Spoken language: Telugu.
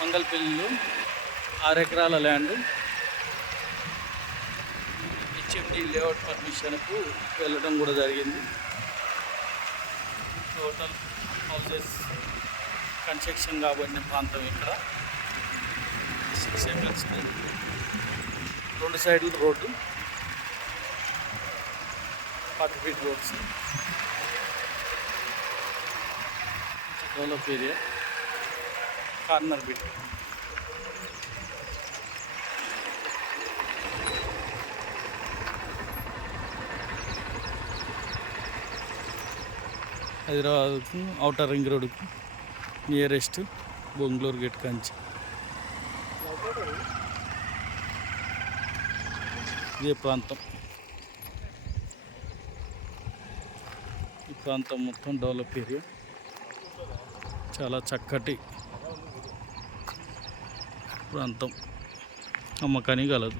మంగళపల్లిలో ఆరు ఎకరాల ల్యాండ్. హెచ్ఎండి లేఅవుట్ పర్మిషన్కు వెళ్ళడం కూడా జరిగింది. టోటల్ హౌసెస్ కన్స్ట్రక్షన్ కాబడిన ప్రాంతం ఇక్కడ. సిక్స్ ఎకర్స్ రెండు సైడ్లు road. Forty feet roads develop area corner bit హైదరాబాద్కు అవుటర్ రింగ్ రోడ్కు నియరెస్ట్ బొంగళూరు గేట్ కంచి. ఇదే ప్రాంతం. ఈ ప్రాంతం మొత్తం డెవలప్ ఏరియా. చాలా చక్కటి ప్రాంతం. అమ్మకానికి కలదు